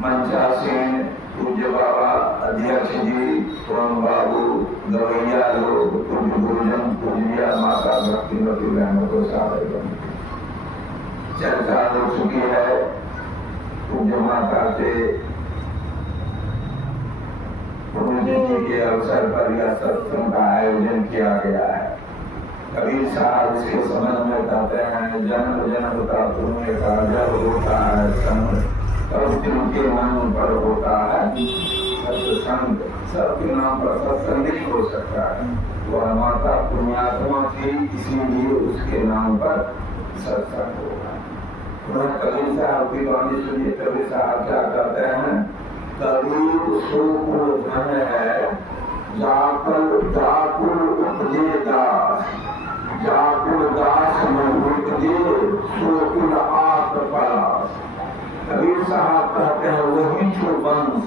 मंचासीन पूज्य बाबा अध्यक्ष जी, पूर्ण बाबू, गवैया लोग, पूज्य गुरुजन, पूज्य माता भक्तिमती बहनों को सारे चर्चा हो चुकी है। पूज्य माता से पुण्यतिथि के अवसर पर यह सत्संग का आयोजन किया गया है। कबीर साहब इसके संबंध में कहते हैं, जन्म जन्म का पुण्य का जब होता है संग, तब जिनके नाम पर होता है सत्संग। सबके नाम पर सत्संग नहीं हो सकता है। वह माता पुण्यात्मा थी, इसीलिए उसके नाम पर सत्संग होगा। कबीर साहब की वाणी सुनिए। कबीर साहब क्या कहते हैं, कबीर सुकुल धन है, जाकुल उपजे दास, जाकुल दास में उपजे सुकुल आत्म परास। कबीर साहब कहते हैं वही जो वंश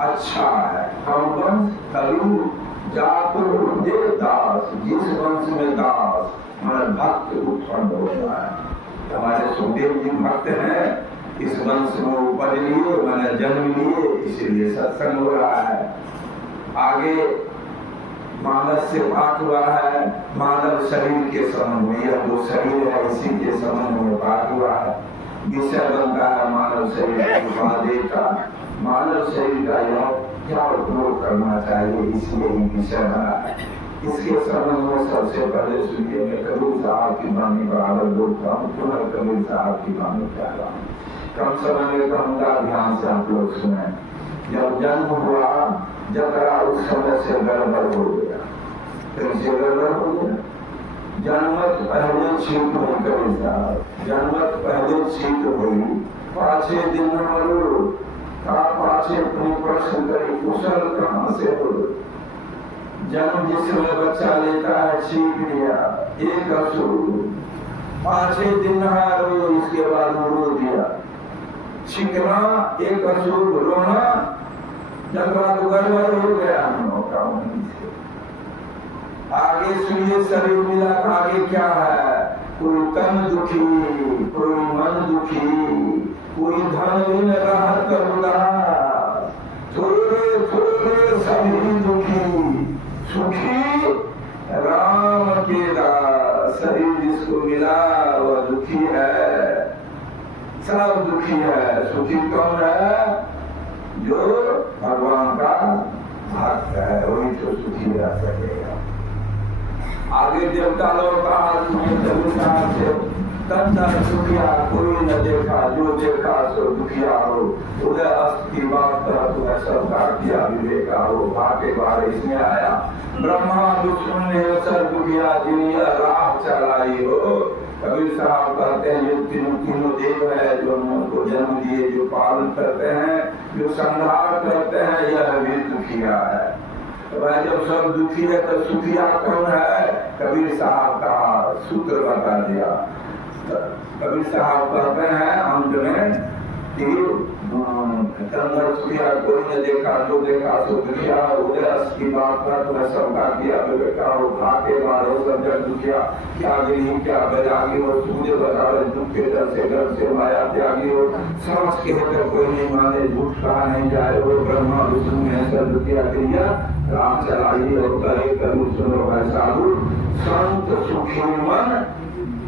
अच्छा है। कौन वंश? कबीर जाकुल उपजे दास, जिस वंश में दास हमारे भक्त उत्पन्न होता है। हमारे सुखदेव जी भक्त हैं, इस वंश में उपज लिए, मैंने जन्म लिए, इसीलिए सत्संग हो रहा है। आगे मानस से पाठ हुआ है, मानव शरीर के संबंध में। यह जो शरीर है इसी के संबंध में पाठ हुआ है। विषय बनता है मानव शरीर का। मानव शरीर का यह क्या उपयोग करना चाहिए, इसलिए ही विषय बना है। इसके संबंध में सबसे पहले सुनिए, मैं कबीर साहब की वाणी बराबर बोलता हूँ, पुनः कबीर साहब की वाणी कह रहा हूँ। कम समय में कहूँगा, ध्यान से आप लोग सुने। जब जन्म हुआ, जरा उस समय से गड़बड़ हो गया। फिर से गड़बड़ हो गया। जन्मत पहले छीट हुई कबीर साहब, जन्मत पहले छीट हुई, पाछे दिन मरो का पाछे अपनी प्रश्न करी, कुशल कहाँ से हो। जन्म जिस समय बच्चा लेता है, छीट लिया, एक असुर, पाछे दिन रो, इसके बाद रो दिया। छिकना एक असुर, रोना, जब बात गड़बड़ हो गया मौका वहीं से। आगे सुनिए, शरीर मिला, आगे क्या है? कोई तन दुखी, कोई मन दुखी, कोई धन बिन रहत उदास, थोड़े थोड़े सभी दुखी, सुखी राम के दास। शरीर जिसको मिला वह दुखी है, सब दुखी है। सुखी कौन है? जो भगवान का भक्त है, वही तो सुखी रह सकेगा। आगे देवता लोग कहा से तन सुखिया कोई न देखा, जो देखा सो दुखिया हो। उदय अस्त की बात तुम्हें सबका किया विवेका हो। बाके बार इसमें आया, ब्रह्मा विष्णु ने सर दुखिया जिनिया राह चलाई हो। कबीर साहब कहते हैं, ये तीनों देव है जो उनको जन्म दिए, जो पालन करते हैं, जो संहार करते हैं, यह भी दुखिया है। वह जब सब दुखी है तो सुखिया कौन है? कबीर साहब का सूत्र बता दिया। कबीर साहब कहते हैं अंत में कि सुखिया कोई ने देखा, जो देखा सो दुखिया। उदय की बात कर तुम्हें सबका किया विवेका हो। भागे मारो सब जग दुखिया, क्या गिरी क्या बैरागी हो। सूर्य बता रहे दुख के डर से, घर से माया त्यागी हो। सांस के होकर कोई नहीं माने, झूठ कहा नहीं जाए हो। ब्रह्मा विष्णु ने सब दुखिया क्रिया राम चलाई हो। करे करूँ सुनो भाई साधु, संत सुखी मन,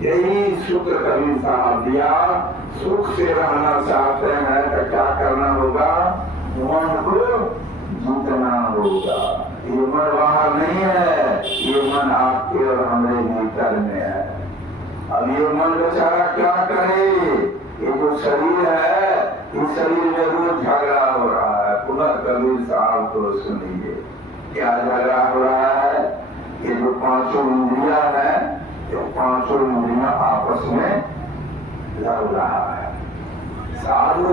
यही सूत्र कबीर साहब दिया। सुख से रहना चाहते हैं तो क्या करना होगा? मन को जीतना होगा। ये मन बाहर नहीं है, ये मन आपके और हमारे भीतर में है। अब ये मन बेचारा क्या करे? ये जो शरीर है, इस शरीर में रोज झगड़ा हो रहा है। पुनः कबीर साहब को सुनिए, क्या झगड़ा हो रहा है? ये जो पांचों इंद्रिया है, ये पांचों इंद्रिया आपस में लड़ रहा है। साधु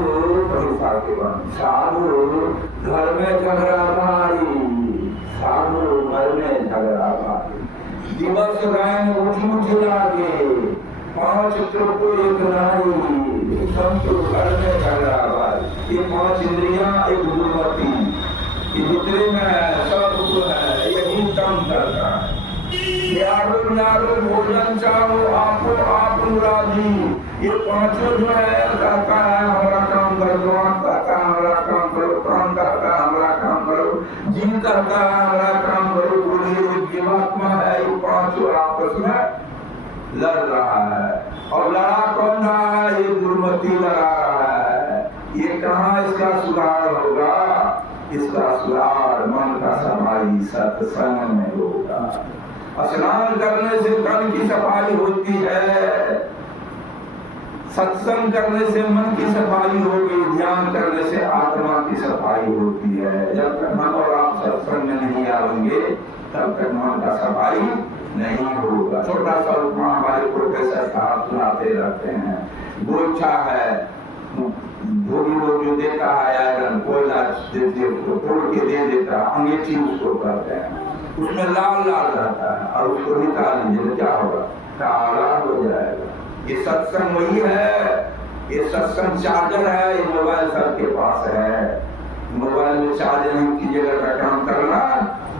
साधु घर में झगड़ा भाई, साधु घर में झगड़ा भाई। दिवस राय उठ लागे, 5 को एक नाई, संत घर में झगड़ा भाई। ये 5 इंद्रियां एक गुरुमती, ये जितने में है सब है, यही काम करता है। न्यारो भोजन चाहो आपको आप राजी। ये पांचों जो है कहता है हमारा काम कर दो, कहता है रहता है हमारा काम करो, बोले जीवात्मा है, ये पांचों आपस में लड़ रहा है। और लड़ा कौन रहा है? ये दुर्मति लड़ा रहा है। ये कहाँ इसका सुधार होगा? इसका सुधार मन का सफाई सत्संग में होगा। स्नान करने से तन की सफाई होती है, सत्संग करने से मन की सफाई होगी, ध्यान करने से आत्मा की सफाई होती है। जब तक मन और आप सत्संग में नहीं आएंगे तब तक मन का सफाई नहीं होगा। छोटा सा उपमा हमारे प्रोफेसर साहब सुनाते रहते हैं। गोइठा है, धोबी लोग जो देता है आयरन कोयला उसको तोड़ के दे देता है, अंगीठी उसको कहते हैं, उसमें लाल लाल रहता है और उसको निकाल लीजिए क्या होगा? काला हो जाएगा। ये सत्संग वही है, ये सत्संग चार्जर है। ये मोबाइल सबके पास है, मोबाइल में चार्ज नहीं कीजिएगा का काम करना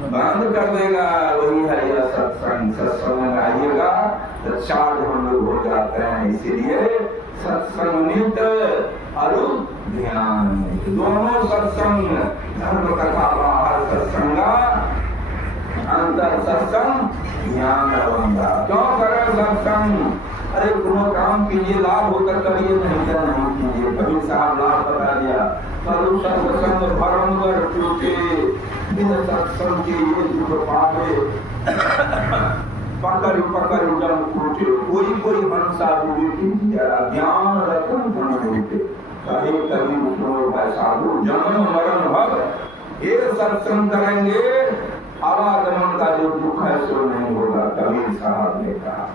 बंद कर देगा। वही है यह सत्संग। सत्संग में आइएगा तो चार्ज हम लोग हो जाते हैं। इसीलिए सत्संग नित्य और ध्यान दोनों सत्संग, धर्म कथा बाहर सत्संग, अंतर सत्संग ध्यान रवंगा। क्यों करें सत्संग? अरे कोनो काम कीजिए, लाभ होकर करिए, नहीं क्या नहीं कीजिए। कबीर साहब लाभ बता दिया, करो सत्संग भरम कर टूटे, बिन सत्संग के ये दुख पावे, पकड़ पकड़ जम टूटे, कोई कोई हंसा डूबे की ज्ञान रतन धन होते, कहे कभी सुनो है साधु जन्म मरण भव, ये सत्संग करेंगे आवागमन का जो दुख है सो नहीं होगा। कबीर साहब ने कहा।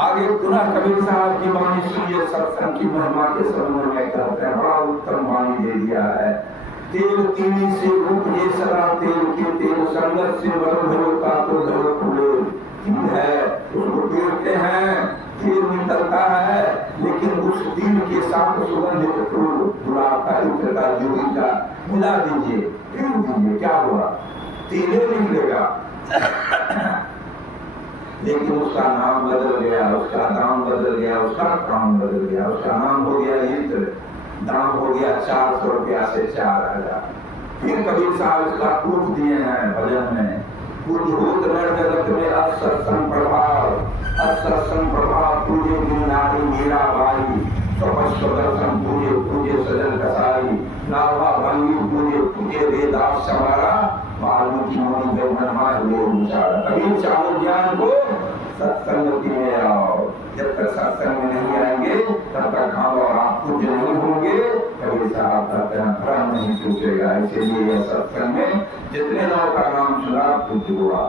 आगे पुनः कबीर साहब की वाणी सुनिए, सत्संग की महिमा के संबंध में कहते हैं, बड़ा उत्तम वाणी दे दिया है। तेल तीनी से उपजे सदा तेल के तेल, संगत से वरुण होता तो धरो खुले है, उसको गिरते हैं, तेल निकलता है, लेकिन उस तिल के साथ सुगंधित फूल गुलाब का, इत्र का, जूही का मिला दीजिए, फेंक दीजिए, क्या हुआ? तेल निकलेगा। लेकिन उसका नाम बदल गया, उसका दाम बदल गया, उसका काम बदल गया। उसका नाम हो गया इत्र, दाम हो गया 400 रुपया से 4000। फिर कबीर साहब इसका प्रूफ दिए हैं भजन में, बुद्धूत नर जगत में असत्संग प्रभाव, असत्संग प्रभाव पूजे गिरनारी मीरा बाई, स्वस्व दर्शन पूजे पूजे सजन कसाई, नाभा भंगी पूजे पूजे वेदास समारा, वाल्मीकि मुनि ब्रह्मा हुए उचारा। कबीर चाहो ज्ञान को सत्संग में आओ। जब तक सत्संग में नहीं आएंगे तब तक हम और आप पूज्य नहीं होंगे। कबीर साहब कहते हैं भ्रम नहीं टूटेगा। इसलिए यह सत्संग में जितने लोगों का नाम सुना पूज्य हुआ।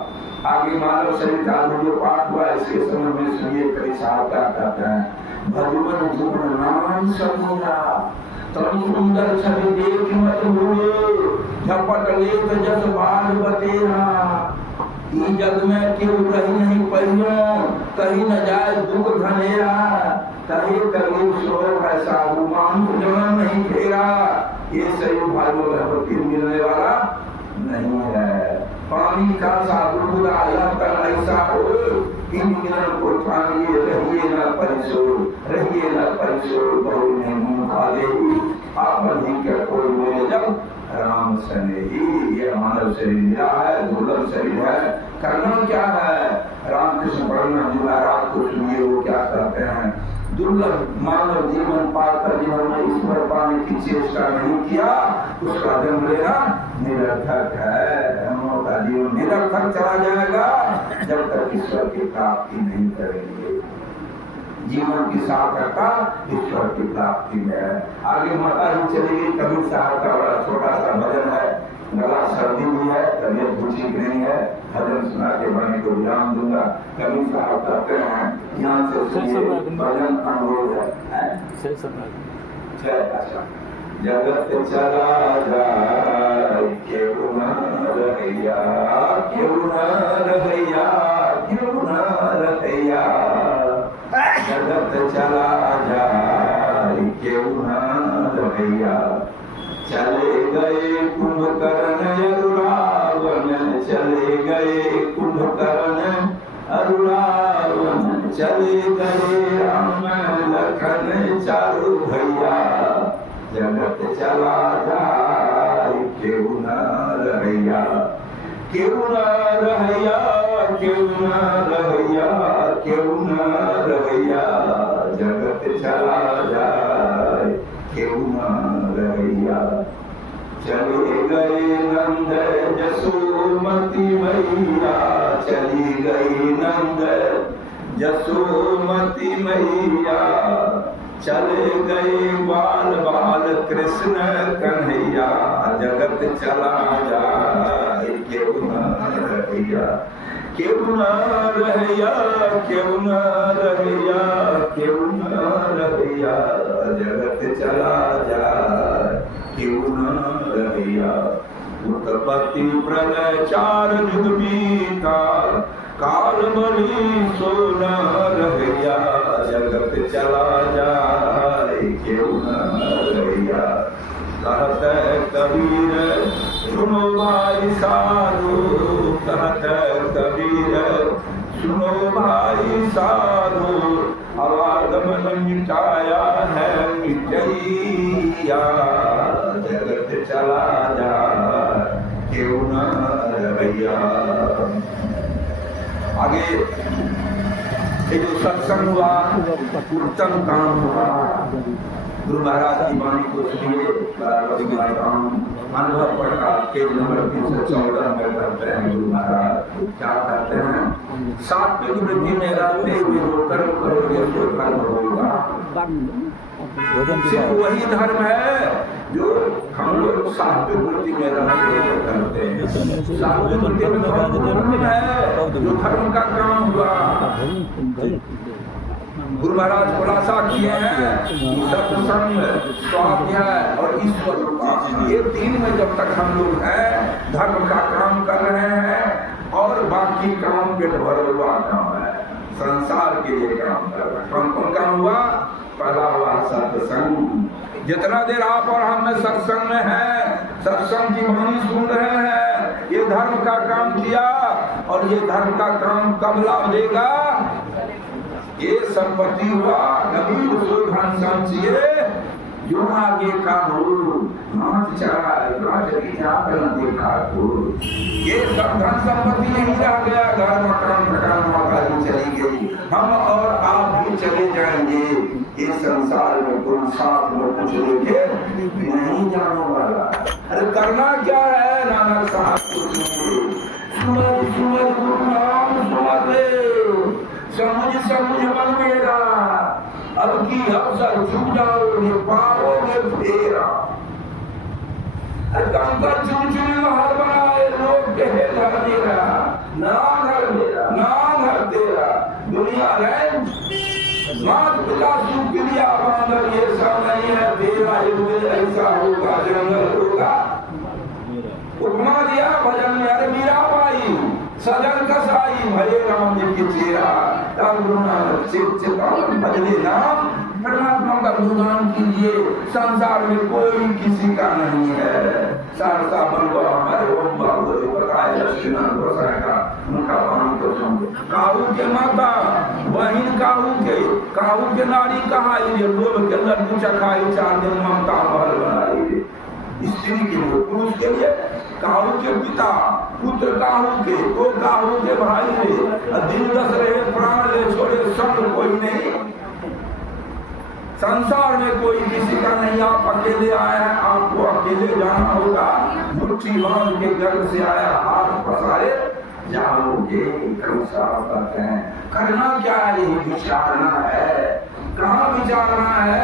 आगे मानव शरीर का जो पाठ हुआ इसके संबंध में सुनिए। कबीर साहब क्या कहते हैं, भगवान जीवन नाम समीरा, तम सुंदर छवि देख मत भूले, झपट लेत जस बाल बतेरा, ई जग में क्यों रही नहीं पहियो, कहीं न जाए दुख घनेरा, कहे कबीर श्लोक है साधु मान जन्म नहीं फेरा। ये सही भाइयों में फिर मिलने वाला नहीं है। पानी का साधु बुलाया कर ऐसा हो, इन मिलन को ठानिए रहिए न परिसोर, रहिए न परिसोर, बहु ने मुँह खाले आपन ही के कोई मेरे जब राम सने ही। ये मानव शरीर मिला है, दुर्लभ शरीर है। करना क्या है? रामकृष्ण पढ़ना जी महाराज को सुनिए, वो क्या कहते हैं, दुर्लभ मानव जीवन पाकर जिन्होंने ईश्वर पाने की चेष्टा नहीं किया उसका जन्म लेना निरर्थक है। हम लोगों का जीवन निरर्थक चला जाएगा जब तक ईश्वर की प्राप्ति नहीं करेंगे। जीवन की सार्थकता ईश्वर की प्राप्ति में है। आगे माता ही चलेगी। कबीर साहब का बड़ा छोटा सा भजन है, गला सर्दी भी है, तबियत भी ठीक नहीं है, भजन सुना के बढ़ने को विराम दूंगा। कबीर साहब कहते हैं, यहाँ से सुनिए, भजन अनुरोध है। अच्छा, जगत चला जाए क्यों न रहिया, क्यों न रहिया, क्यों न रहिया, जगत चला जाए क्यों न रहिया, चले गए कुंभकर्ण अरुरावन, चले गए कुंभकर्ण अरुरावन, चले गए राम लखन चारु भैया, जगत चला जाए क्यों न रहिया। रहैया, क्यों न रहैया, क्यों न रहैया, क्यों न रहैया, जगत चला जाए, क्यों न रहैया। चले गए नंद जसोमती मैया, चली गई नंद जसोमती मैया, चले गए बाल बाल कृष्ण कन्हैया, जगत चला जाए, क्यों न रहैया, क्यों न रहैया, क्यों न रहैया, क्यों न रहैया, जगत चला जाए, क्यों न रहैया। उत्पत्ति प्रलय चार युग बीता, काल बनी सो न रहैया, जगत चला जाए, क्यों न रहैया। कहत कबीर सुनो भाई साधु, कहत कबीर सुनो भाई साधु, आवागमन मिटाया है मिटैया, जगत चला जाए, क्यों न रहैया। आगे ये जो सत्संग हुआ, उत्तम काम हुआ, गुरु महाराज की वाणी को सुनिए, अनुभव पढ़ा। पेज नंबर 314 में करते हैं गुरु महाराज क्या कहते हैं, सात्विक वृत्ति में रहते हुए जो कर्म करोगे वो धर्म होगा। सिर्फ वही धर्म है जो हम लोग सात्विक वृत्ति में रहते हुए करते हैं। सात्विक वृत्ति में धर्म है जो धर्म का काम हुआ। गुरु महाराज खुलासा किए हैं, सत्संग, स्वाध्याय और ईश्वर उपासना, ये तीन में जब तक हम लोग हैं धर्म का काम कर रहे हैं, और बाकी काम पेट भर हुआ काम है, संसार के लिए काम कर रहे हैं। कौन कौन काम हुआ? पहला हुआ सत्संग। जितना देर आप और हम में सत्संग में है, सत्संग की वाणी सुन रहे हैं, ये धर्म का काम किया। और ये धर्म का काम कब लाभ देगा? ये संपत्ति हुआ नबी रसूल संचिए जो आगे का हो नाच चला राजरी जाकर देखा को, ये सब धन संपत्ति नहीं रह गया, घर मकान प्रकार माता चली गई, हम और आप भी चले जाएंगे। ये संसार में कोई साथ में कुछ लेके नहीं जाने वाला। अरे करना क्या है? नानक साहब सुमर सुमर गुरु नाम सुमरे, समझ मन मेरा, अब की अवसर छूट जाओगे पाओगे फेरा। कंकर चुन चुन महल बनाए लोग कहे घर मेरा, ना घर मेरा ना घर तेरा, दुनिया रहे मात पिता सुख दिया बांधर, ये सब नहीं है तेरा, युग ऐसा होगा जंगल होगा। उपमा दिया भजन में, अरे मीरा बाई सजन कसाई भले राम जी की चेरा, भजने नाम परमात्मा का गुणगान कीजिए। संसार में कोई किसी का नहीं है। सहरसा बनवा हमारे ओम बाबू बताए लक्ष्मण गोसाई का, उनका वाणी को सुनो। काहू के माता बहिन काहू के नारी कहाई, ये लोभ के लड्डू चखाई, 4 दिन ममता महल बनाई। स्त्री के लिए, पुरुष के लिए काहू के पिता पुत्र काहू के, तो काहू के भाई ले, दिन 10 रहे प्राण ले छोड़े, सब कोई नहीं। संसार में कोई किसी का नहीं, आप अकेले आए हैं, आपको अकेले जाना होगा। मुट्ठी बांध के गर्भ से आया, हाथ पसारे जाओगे। करते हैं करना क्या है? यही विचारना है। कहाँ विचारना है?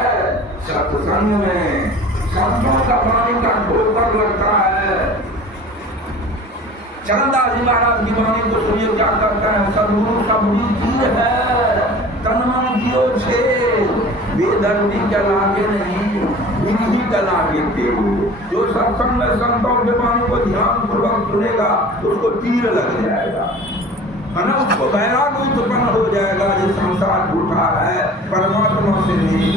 सत्संग में। संतों का वाणी का ठोकर लगता है। चरणदास जी महाराज की वाणी को सुनिए क्या करता है। सदगुरु सबरी चीज है, तन मन जियो छे, बेदर्दी के लागे नहीं, इन्हीं के लागे तेरे। जो सत्संग में संतों के वाणी को ध्यान पूर्वक सुनेगा, उसको तीर लग जाएगा, है ना, उसको वैराग्य उत्पन्न हो जाएगा। ये संसार उठा है परमात्मा से नहीं।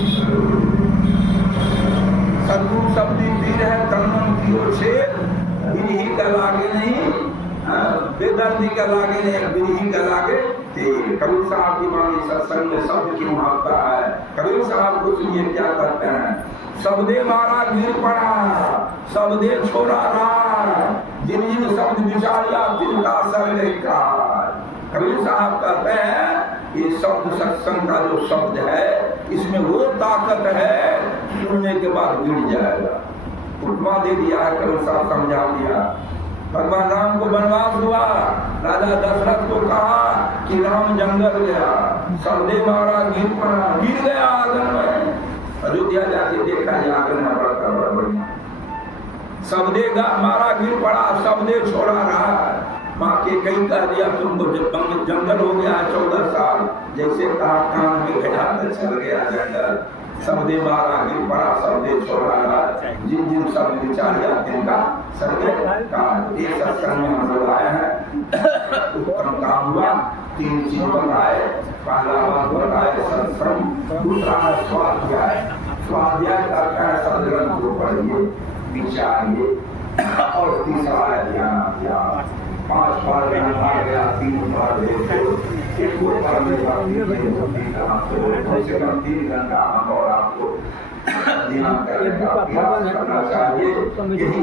सदगुरु शब्दी तीर है, तन मन जियो छे, इन्हीं के लागे नहीं, बेदर्दी के लागे नहीं, बिरही के लागे तेरे। कबीर साहब की वाणी सत्संग में शब्द की महत्ता है। कबीर साहब को सुनिए क्या करते हैं। शब्दे मारा गिर पड़ा, शब्दे छोड़ा राज, जिन जिन शब्द विचारिया तिनका सर्वे काज। कबीर साहब कहते हैं ये शब्द सत्संग का जो शब्द है इसमें वो ताकत है सुनने के बाद गिर जाएगा। उपमा दे दिया है, कबीर साहब समझा दिया। भगवान राम को वनवास हुआ, राजा दशरथ को कहा कि राम जंगल गया, शब्दे मारा गिर गया आंगन में। अयोध्या जाके देखा आंगन में बड़ा बढ़िया शब्दे मारा गिर पड़ा, शब्दे छोड़ा रहा। माँ के कहीं कह दिया तुमको जंगल हो गया 14 साल, जैसे कहा कान में गया तो चल गया जंगल। शब्दे मारा गिर पड़ा, शब्दे छोड़ा रहा, जिन जिन शब्द विचारिया तिनका सर्वे काज। एक सत्संग में हम लोग आए हैं, उत्तम काम हुआ। 3 चीज बताए, पहला बात बताए सत्संग, दूसरा है स्वाध्याय। स्वाध्याय का शब्द ग्रंथ को पढ़िए, विचारिए, और तीसरा है ध्यान। 5 बार आ गया, 3 बार एक को पढ़ने का 3 घंटा और आपको ध्यान करना चाहिए, यही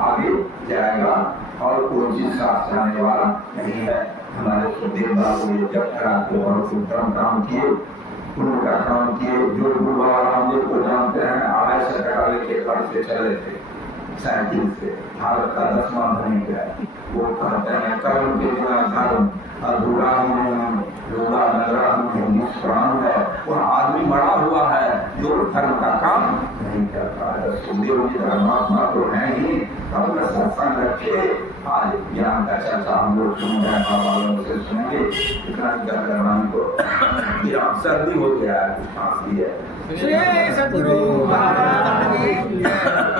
आगे जाएगा और कोई चीज साथ जाने वाला नहीं है। हमारे सुखदेव बाबू जब कराते और उत्तम काम किए, उनका काम किए। जो गुरु बाबा रामदेव को जानते हैं, 250 टका लेके घर से चले थे साइकिल से, भारत का 10वां धनिक है। वो कहते हैं कर्म के बिना धर्म अधूरा ही नहीं, योगा नगरा निष्प्राण है। वह आदमी बड़ा हुआ है जो धर्म का काम नहीं करता है। सुखदेव जी धर्मात्मा तो है ही, अपना सत्संग रखे। आज ज्ञान का चर्चा हम लोग सुन रहे हैं, बाबा लोग से सुनेंगे। इतना क्या करना हमको, सर्दी हो गया है, कुछ खांसी है। श्री सद्गुरु महाराज की जय।